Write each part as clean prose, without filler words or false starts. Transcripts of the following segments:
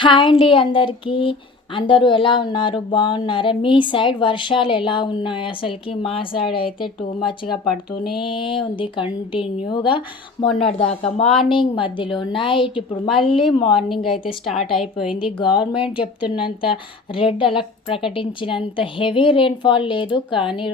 Hi అండి అందరికీ. అందరూ ఎలా ఉన్నారు? బాగున్నారా? మీ సైడ్ వర్షాలు ఎలా ఉన్నాయి? అసలుకి మా సైడ్ అయితే టూ మచ్గా పడుతూనే ఉంది కంటిన్యూగా. మొన్నటిదాకా మార్నింగ్, మధ్యలో నైట్, ఇప్పుడు మళ్ళీ మార్నింగ్ అయితే స్టార్ట్ అయిపోయింది. గవర్నమెంట్ చెప్తున్నంత రెడ్ అలర్ట్ ప్రకటించినంత హెవీ రెయిన్ఫాల్ లేదు, కానీ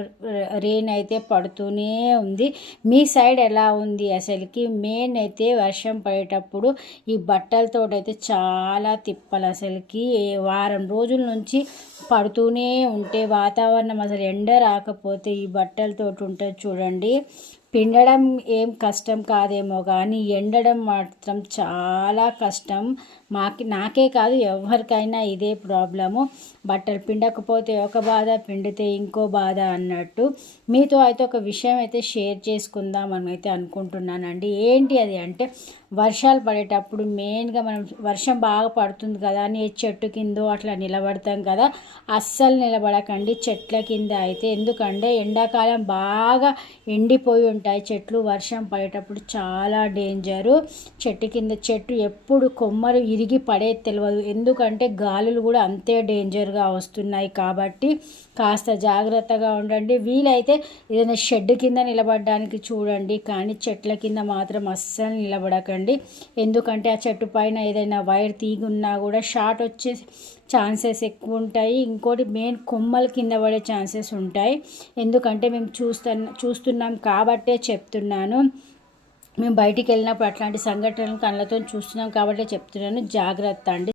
రెయిన్ అయితే పడుతూనే ఉంది. మీ సైడ్ ఎలా ఉంది? అసలుకి మెయిన్ అయితే వర్షం పడేటప్పుడు ఈ బట్టలతో అయితే చాలా తిప్పలు. అసలుకి వారం రోజుల నుంచి పడుతూనే ఉంటే వాతావరణం అసలు ఎండ రాకపోతే ఈ బట్టలతోటి ఉంటుంది చూడండి. పిండడం ఏం కష్టం కాదేమో, కానీ ఎండడం మాత్రం చాలా కష్టం. నాకే కాదు, ఎవరికైనా ఇదే ప్రాబ్లము. బట్టలు పిండకపోతే ఒక బాధ, పిండితే ఇంకో బాధ అన్నట్టు. మీతో అయితే ఒక విషయం అయితే షేర్ చేసుకుందాం అని అయితే అనుకుంటున్నానండి. ఏంటి అది అంటే, వర్షాలు పడేటప్పుడు మెయిన్గా మనం వర్షం బాగా పడుతుంది కదా అని చెట్టు కిందో అట్లా నిలబడతాం కదా. అస్సలు నిలబడకండి చెట్ల కింద అయితే. ఎందుకంటే ఎండాకాలం బాగా ఎండిపోయి ఉంటాయి చెట్లు. వర్షం పడేటప్పుడు చాలా డేంజరు. చెట్టు ఎప్పుడు కొమ్మలు ఇరిగి పడేది తెలియదు. ఎందుకంటే గాలులు కూడా అంతే డేంజర్గా వస్తున్నాయి కాబట్టి కాస్త జాగ్రత్తగా ఉండండి. వీలైతే ఏదైనా షెడ్ కింద నిలబడడానికి చూడండి, కానీ చెట్ల కింద మాత్రం అస్సలు నిలబడకండి. ఎందుకంటే ఆ చెట్టు పైన ఏదైనా వైర్ తీగి ఉన్నా కూడా షార్ట్ వచ్చే ఛాన్సెస్ ఎక్కువ ఉంటాయి. ఇంకోటి మెయిన్ కొమ్మల కింద పడే ఛాన్సెస్ ఉంటాయి. ఎందుకంటే మేము చూస్తున్నాం కాబట్టే చెప్తున్నాను. మేము బయటికి వెళ్ళినప్పుడు అట్లాంటి సంఘటనలు కళ్ళతో చూస్తున్నాం కాబట్టే చెప్తున్నాను. జాగ్రత్త అండి.